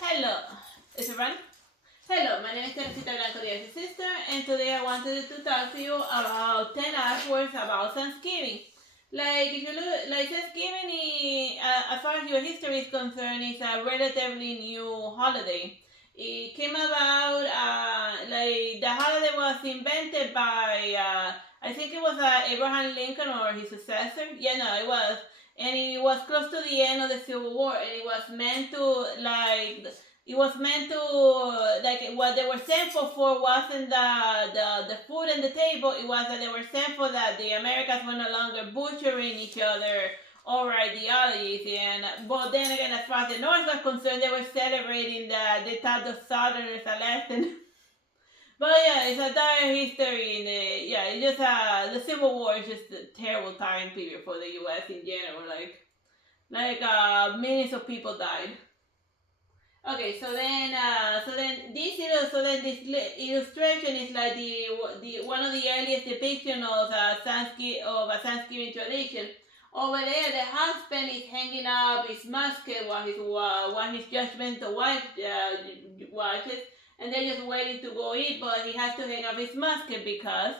Hello, is it running? Hello, my name is Teresita Blanco, the Artsy Sister, and today I wanted to talk to you about 10 artworks about Thanksgiving. Like, if you look, like Thanksgiving, as far as your history is concerned, is a relatively new holiday. It came about, like, the holiday was invented by, I think it was Abraham Lincoln or his successor. Yeah, no, it was. And it was close to the end of the Civil War, and it was meant to, like, it was meant to, like, what they were thankful for wasn't the food and the table. It was that they were thankful that the Americans were no longer butchering each other over ideologies. And but then again, as far as the North was concerned, they were celebrating that they taught the Southerners a lesson. But yeah, it's a dire history. It's just the Civil War is just a terrible time period for the U.S. in general. Millions of people died. Okay, this illustration is like the one of the earliest depiction of a Thanksgiving tradition. Over there, the husband is hanging up his musket while his judgmental wife watches, and they're just waiting to go eat. But he has to hang up his musket because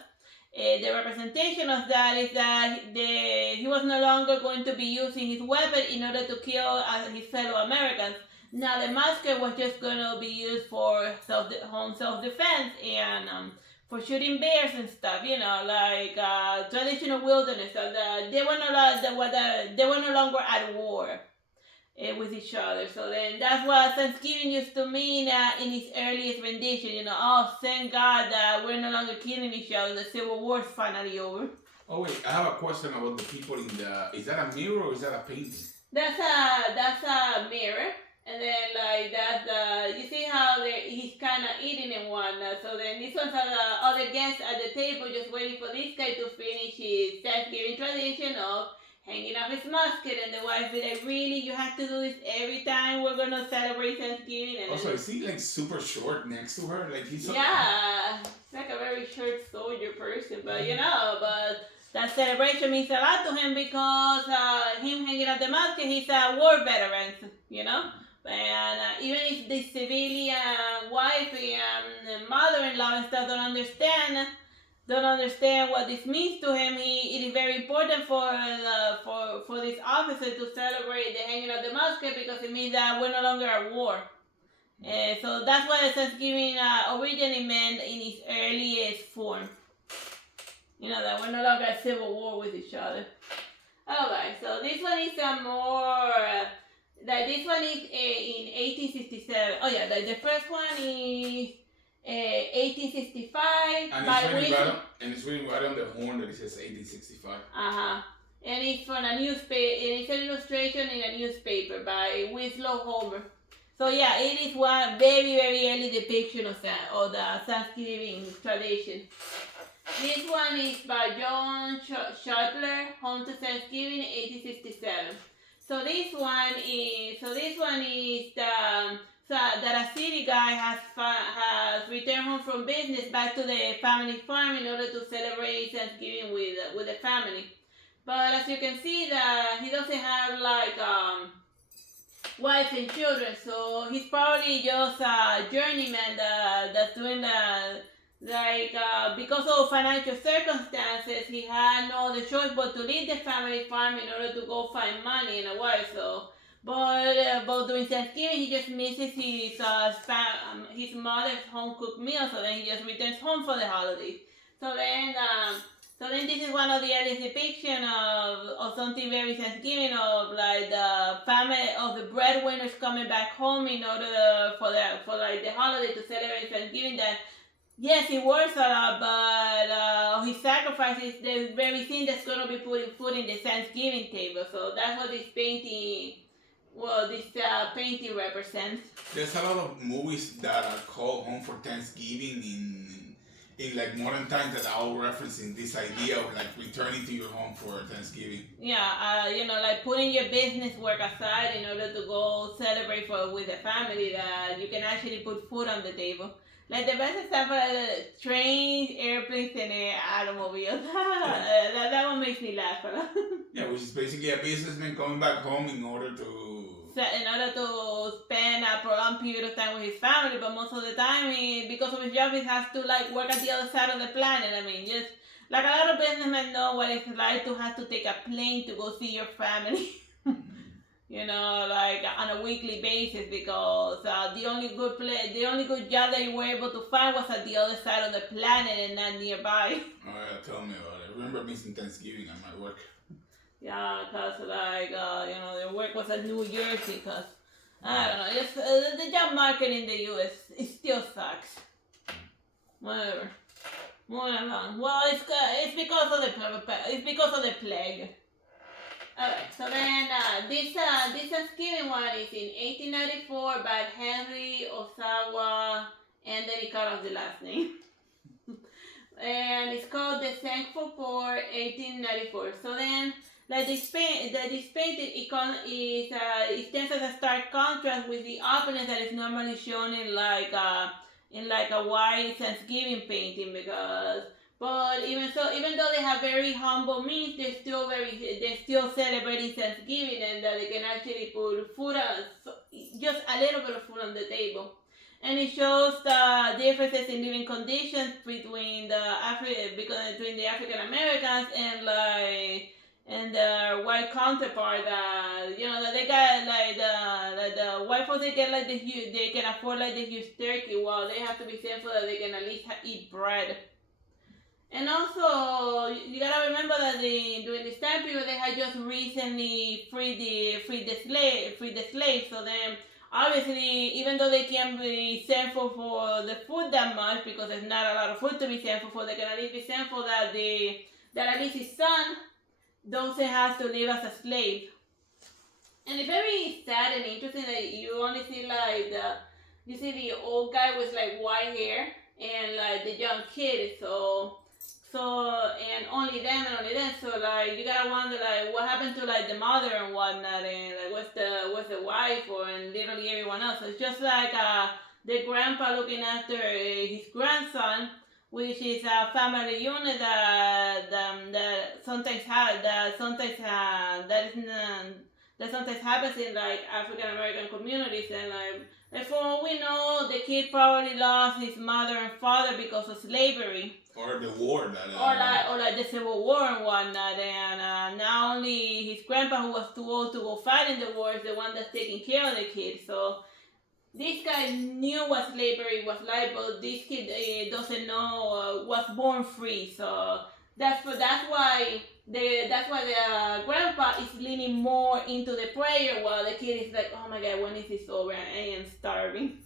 the representation of that is that he was no longer going to be using his weapon in order to kill his fellow Americans. Now the musket was just gonna be used for home self-defense and for shooting bears and stuff, traditional wilderness. So they were no longer at war with each other. So then that's what Thanksgiving used to mean in its earliest rendition. Oh, thank God that we're no longer killing each other. The Civil War's finally over. Oh wait, I have a question about the people in the. Is that a mirror or is that a painting? That's a mirror. And then you see how he's kind of eating in one. So then this one's the other guests at the table just waiting for this guy to finish his Thanksgiving tradition of hanging up his musket. And the wife be like, really, you have to do this every time we're going to celebrate Thanksgiving? And also, is he like super short next to her? Like he's yeah, it's like a very short soldier person. But that celebration means a lot to him because him hanging up the musket, he's a war veteran, And even if the civilian wife and mother-in-law and stuff don't understand what this means to him, it is very important for this officer to celebrate the hanging of the musket because it means that we're no longer at war. So that's what Thanksgiving originally meant in its earliest form. That we're no longer at civil war with each other. Alright, so this one is a more... this one is in 1867. Oh yeah, the first one is 1865. And it's written right on the horn that it says 1865. And it's from a newspaper. It's an illustration in a newspaper by Winslow Homer. So yeah, it is one very very early depiction of the Thanksgiving tradition. This one is by John Shuttler, Home to Thanksgiving, 1867. So this one is that a city guy has returned home from business back to the family farm in order to celebrate Thanksgiving with the family. But as you can see, that he doesn't have wife and children, so he's probably just a journeyman that's doing because of financial circumstances, he had no other choice but to leave the family farm in order to go find money in a while. So, but during Thanksgiving, he just misses his mother's home cooked meal. So then he just returns home for the holidays. So then this is one of the earliest depiction of something very Thanksgiving, of like the family of the breadwinners coming back home in order for the holiday to celebrate Thanksgiving. That yes, he works a lot, but his sacrifice is the very thing that's going to be putting food in the Thanksgiving table. So that's what this painting represents. There's a lot of movies that are called Home for Thanksgiving in like modern times that are all referencing this idea of like returning to your home for Thanksgiving. Yeah, like putting your business work aside in order to go celebrate with the family, that you can actually put food on the table. Like the best example are trains, airplanes, and automobiles. that one makes me laugh a lot. Yeah, which is basically a businessman coming back home in order to spend a long period of time with his family, but most of the time, because of his job, he has to like work at the other side of the planet. I mean, just like a lot of businessmen know what it's like to have to take a plane to go see your family. You know, like on a weekly basis, because the only good job that you were able to find was at the other side of the planet and not nearby. Oh yeah, tell me about it. I remember missing Thanksgiving at my work. Yeah, cause like their work was at New Jersey. Cause I don't know, just the job market in the U.S. it still sucks. Whatever. Moving along. Well, it's because of the plague. Alright, so then this Thanksgiving one is in 1894 by Henry Osawa, and then he cut off the last name. And it's called The Thankful Poor 1894. So then, like this painting, it stands as a stark contrast with the opulence that is normally shown in like a white Thanksgiving painting, because. But even though they have very humble means, they're still celebrating Thanksgiving, and that they can actually put food just a little bit of food on the table. And it shows the differences in living conditions between the African Americans and the white counterpart. That they got like the white folks, they get like they can afford like the huge turkey, while they have to be thankful that they can at least eat bread. And also, you gotta remember that during this time period, they had just recently freed the slaves. So then, obviously, even though they can't be thankful for the food that much, because there's not a lot of food to be thankful for, they can at least be thankful that at least his son doesn't have to live as a slave. And it's very sad and interesting that you only see like the old guy with like white hair and like the young kid. So and only them. So like you gotta wonder like what happened to like the mother and whatnot, and like what's the wife and literally everyone else. So it's just like the grandpa looking after his grandson, which is a family unit that sometimes happens in like African American communities, and like for all we know, the kid probably lost his mother and father because of slavery. Or the war or like the Civil War and whatnot, and not only his grandpa, who was too old to go fight in the war, is the one that's taking care of the kid. So this guy knew what slavery was like, but this kid doesn't know, was born free. So that's why the grandpa is leaning more into the prayer, while the kid is like, oh my God, when is this over? I am starving.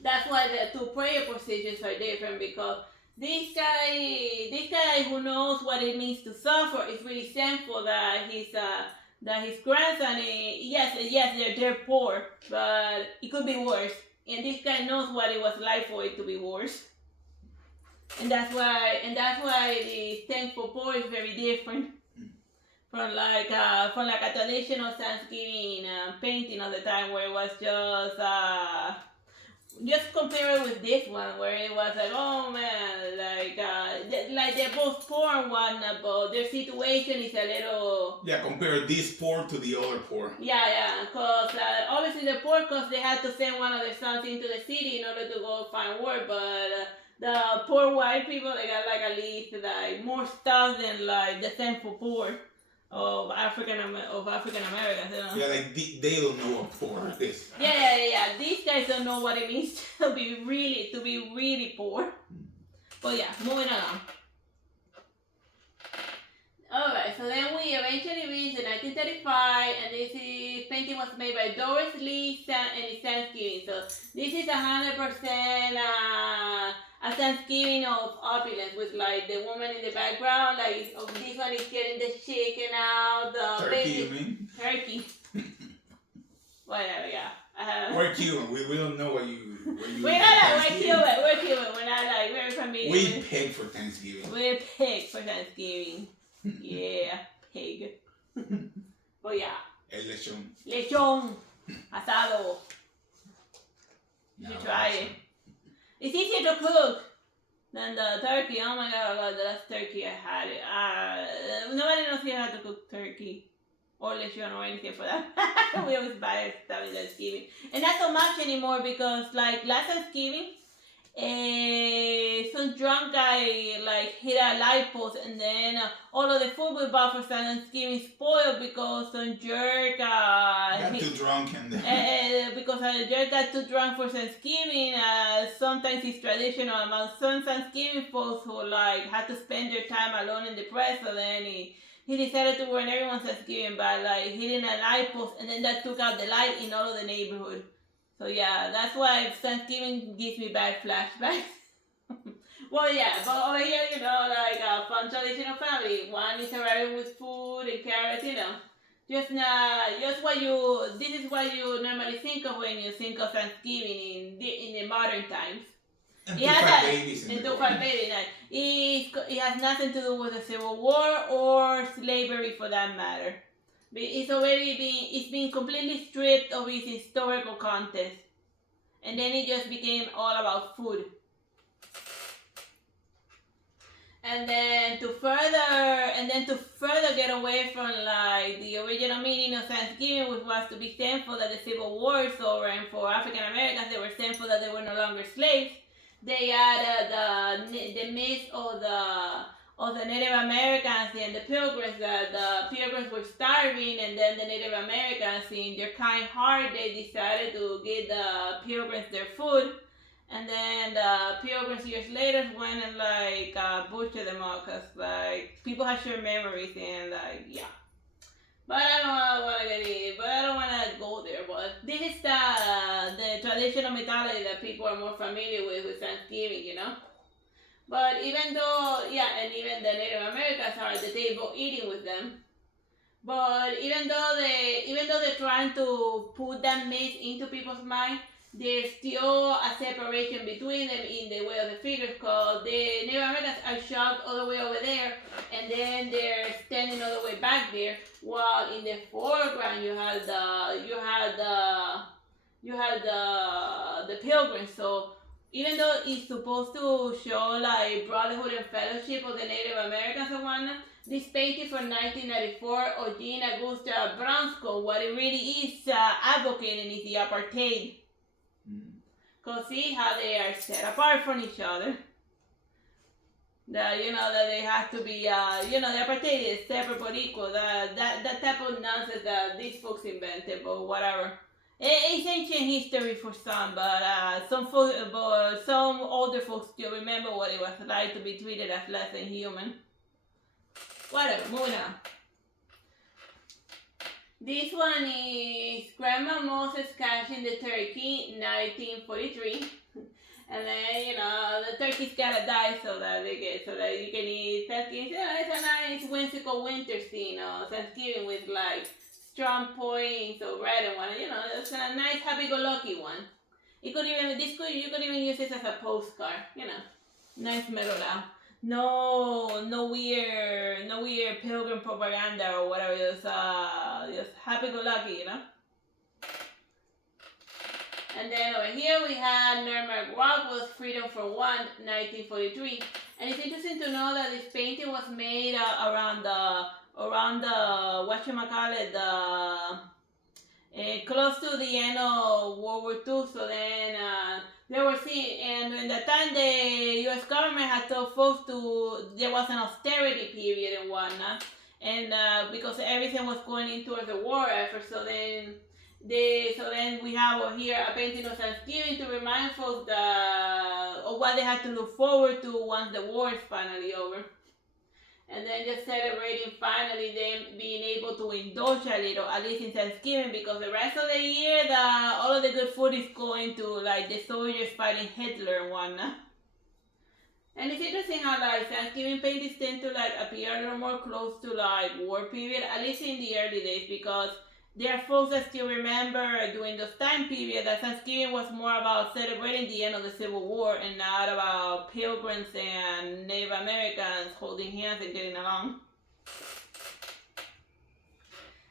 That's why the two prayer positions are different, because this guy who knows what it means to suffer is really thankful that his grandson, they're poor, but it could be worse. And this guy knows what it was like for it to be worse. And that's why the thankful poor is very different from like a traditional Thanksgiving painting of the time, where it was just compare it with this one, where it was like, oh man, like they're both poor and whatnot, but their situation is a little. Yeah, compare this poor to the other poor. Yeah, because obviously they're poor because they had to send one of their sons into the city in order to go find work, but the poor white people, they got like at least like more stuff than like the thankful poor of African Americans. Yeah, like they don't know what poor is. Yeah. These guys don't know what it means to be really poor. But yeah, moving on. Alright, so then we eventually reached in 1935, and this painting was made by Doris Lee and it's Thanksgiving. So this is 100% a Thanksgiving of opulence, with like the woman in the background, like this one is getting the chicken out, the turkey, baby. you mean? Turkey. Whatever, yeah. We're Cuban. We don't know what you. We're Cuban. We're not like very familiar. We pig for Thanksgiving. We pig for Thanksgiving. Yeah, pig. Oh yeah. El lechón. Lechón. Asado. You should try it. It's easier to cook than the turkey. Oh my God, the last turkey I had. Nobody knows how to cook turkey. or lechon or anything for that. We always buy stuff in Thanksgiving. And not so much anymore because like last Thanksgiving, some drunk guy like hit a light post, and then all of the food we bought for Thanksgiving spoiled because some jerk got too drunk and because a jerk got too drunk for Thanksgiving. Sometimes it's traditional among some Thanksgiving folks who like had to spend their time alone and depressed. So then he decided to ruin everyone's Thanksgiving by like hitting a light post, and then that took out the light in all of the neighborhood. So yeah, that's why Thanksgiving gives me bad flashbacks. Well, yeah, but over here, you know, like a fun traditional family. One is arriving with food and carrots, you know. Just what you. This is what you normally think of when you think of Thanksgiving in the modern times. and two fat babies in the corner. It has nothing to do with the Civil War or slavery for that matter. It's been completely stripped of its historical context, and then it just became all about food. And then to further get away from like the original meaning of Thanksgiving, which was to be thankful that the Civil War is over, and for African Americans they were thankful that they were no longer slaves, they added the myth of the Native Americans and the Pilgrims, that the Pilgrims were starving, and then the Native Americans, in their kind heart, they decided to give the Pilgrims their food, and then the Pilgrims years later went and like butchered them all, because like people have short memories and like yeah. But I don't want to get in. But I don't want to go there. But this is the traditional mythology that people are more familiar with Thanksgiving, you know. But even though, and even the Native Americans are at the table eating with them. But even though they're trying to put that myth into people's mind, there's still a separation between them in the way of the figures, because the Native Americans are shoved all the way over there, and then they're standing all the way back there, while in the foreground you had the Pilgrims. So even though it's supposed to show like brotherhood and fellowship of the Native Americans and whatnot, this painting from 1994 of Jean Augusta Bronsko, what it really is advocating is the apartheid. Because see how they are set apart from each other. That they have to be, the apartheid is separate but equal. That type of nonsense that these folks invented, but whatever. It's ancient history for some, but some older folks still remember what it was like to be treated as less than human. Whatever, moving on. This one is Grandma Moses catching the turkey, 1943. And then, the turkey's gotta die so that you can eat Thanksgiving. It's a nice whimsical winter scene, Thanksgiving with like strong points of red and one. It's a nice happy-go-lucky one. You could even use this as a postcard. Nice middle out. No weird pilgrim propaganda or whatever. Just happy-go-lucky, And then over here we had Norman Rockwell's Freedom for One, 1943. And it's interesting to know that this painting was made around the close to the end of World War II. So then they were seeing, and in that time the U.S. government had told folks there was an austerity period and whatnot, and because everything was going in towards the war effort. So then we have over here a painting of Thanksgiving to remind folks of what they had to look forward to once the war is finally over. And then just celebrating finally them being able to indulge a little, at least in Thanksgiving, because the rest of the year, all of the good food is going to like the soldiers fighting Hitler and whatnot. And it's interesting how like Thanksgiving paintings tend to like appear a little more close to like war period, at least in the early days, because there are folks that still remember during those time period that Thanksgiving was more about celebrating the end of the Civil War and not about pilgrims and Native Americans holding hands and getting along.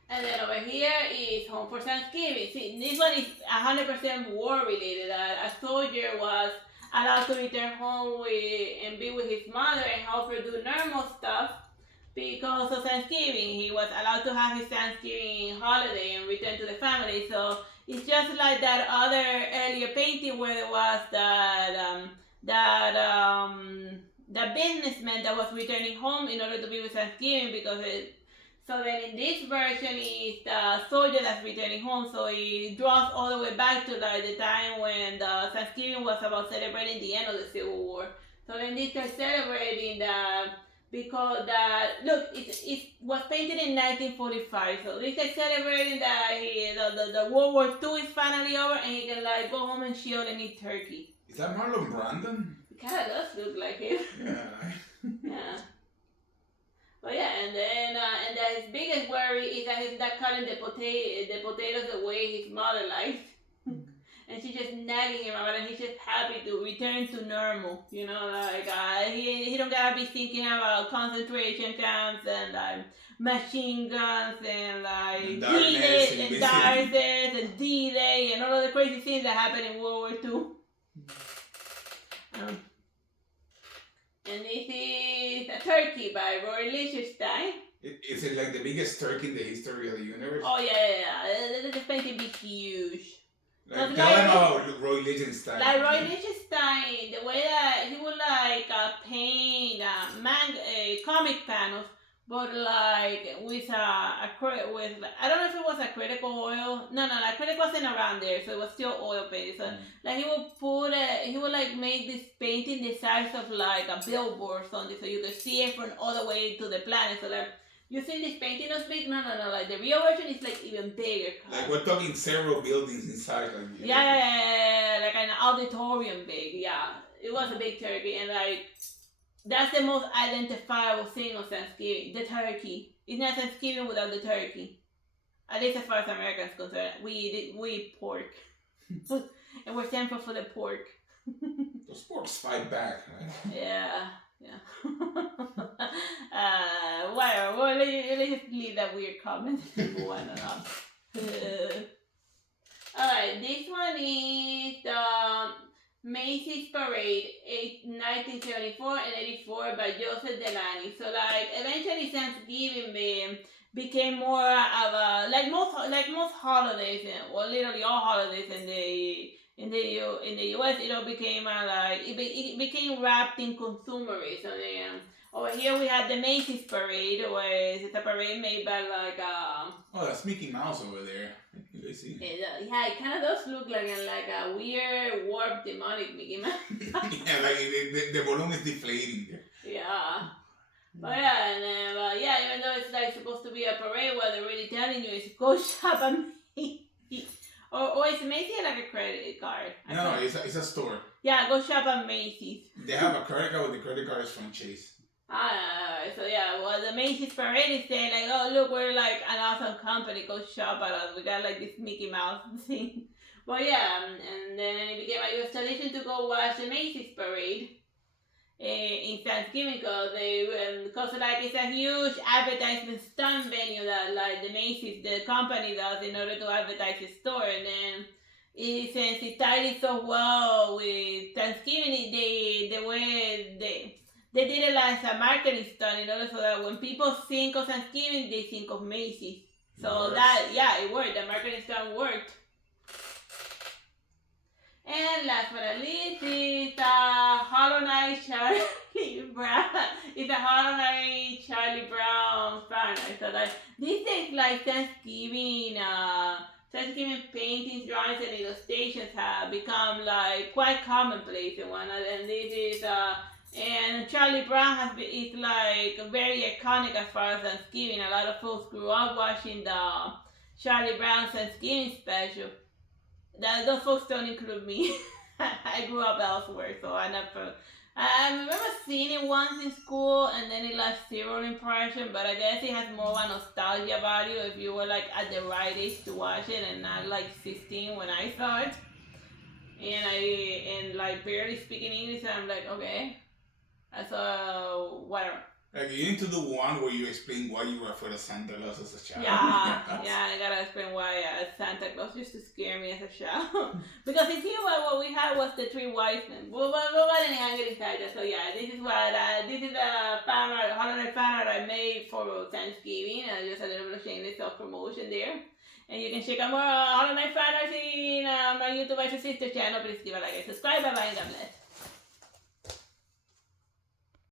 And then over here is Home for Thanksgiving. See, this one is 100% war related. A soldier was allowed to return home and be with his mother and help her do normal stuff. because of Thanksgiving. He was allowed to have his Thanksgiving holiday and return to the family. So it's just like that other earlier painting where there was that businessman that was returning home in order to be with Thanksgiving because it. So then in this version is the soldier that's returning home. So he draws all the way back to like the time when the Thanksgiving was about celebrating the end of the Civil War. So then this guy celebrating the because that look it was painted in 1945. So this guy celebrating that the World War II is finally over and he can like go home and chill and eat turkey. Is that Marlon Brandon? It kind of does look like him. Yeah. Yeah. But yeah, and then his biggest worry is that he's not cutting the potatoes the way his mother liked. And she's just nagging him about it, and he's just happy to return to normal. You know, like he don't gotta be thinking about concentration camps and like machine guns and like D-Day and D-Day and all of the crazy things that happened in World War II. And this is a turkey by Roy Lichtenstein. Is it like the biggest turkey in the history of the universe? Oh yeah. This painting be huge. Like, tell them about Roy Lichtenstein. Like Roy Lichtenstein, the way that he would like paint comic panels, but like with I don't know if it was acrylic oil. No, acrylic wasn't around there, so it was still oil painted. So like he would like make this painting the size of like a billboard or something, so you could see it from all the way to the planet. So like. You think this painting was big? No. Like the real version is like even bigger. Like we're talking several buildings inside. Like yeah, like an auditorium big. Yeah, it was a big turkey, and like that's the most identifiable thing of Thanksgiving: the turkey. It's not Thanksgiving without the turkey. At least as far as Americans concerned, we eat pork, and we're thankful for the pork. Those porks fight back, right? Yeah. Whatever. Well, let's just leave that weird comment. Alright, this one is the Macy's Parade, 1974 and 84 by Joseph Delany. So like eventually Thanksgiving became more of a like most holidays, or literally all holidays in the U.S. it all became it became wrapped in consumerism. Over here we had the Macy's Parade, where it's a parade made by like oh, that's Mickey Mouse over there. You see? Yeah, it kind of does look like a weird, warped, demonic Mickey Mouse. Yeah, like the balloon is deflating there. Yeah. But yeah, and even though it's like supposed to be a parade, what they're really telling you is go shop at Macy's. Or is Macy's like a credit card? No, it's a store. Yeah, go shop at Macy's. They have a credit card, but the credit card is from Chase. So yeah, well the Macy's Parade is saying like, oh look, we're like an awesome company, go shop at us. We got like this Mickey Mouse thing. But yeah, and then it became a US tradition to go watch the Macy's Parade in Thanksgiving because like it's a huge advertisement stunt venue that like the Macy's, the company does in order to advertise the store. And then since it tied it so well with Thanksgiving, they did it as a marketing stunt in order so that when people think of Thanksgiving, they think of Macy's. So it worked. The marketing stunt worked. And last but not least is Hollow Knight Charlie Brown. It's a Hollow Knight Charlie Brown fan. So that these days, like Thanksgiving paintings, drawings, and illustrations have become like quite commonplace in one. And this is and Charlie Brown is like very iconic as far as Thanksgiving. A lot of folks grew up watching the Charlie Brown Thanksgiving special. Those folks don't include me. I grew up elsewhere, so I remember seeing it once in school, and then it left zero impression. But I guess it has more of a nostalgia value if you were like at the right age to watch it, and not like 16 when I saw it. And like barely speaking English, and I'm like, okay. So whatever. Like you need to do one where you explain why you were afraid of Santa Claus as a child. Yeah, I gotta explain why Santa Claus used to scare me as a child. Because in Cuba, what we had was the three wise men. We weren't angry Santa, so yeah, this is a fan art, holiday fan art I made for Thanksgiving. Just a little bit of shameless self-promotion there. And you can check out more holiday fan arts in my YouTube Artsy Sister channel. Please give a like and subscribe. Bye bye and God bless.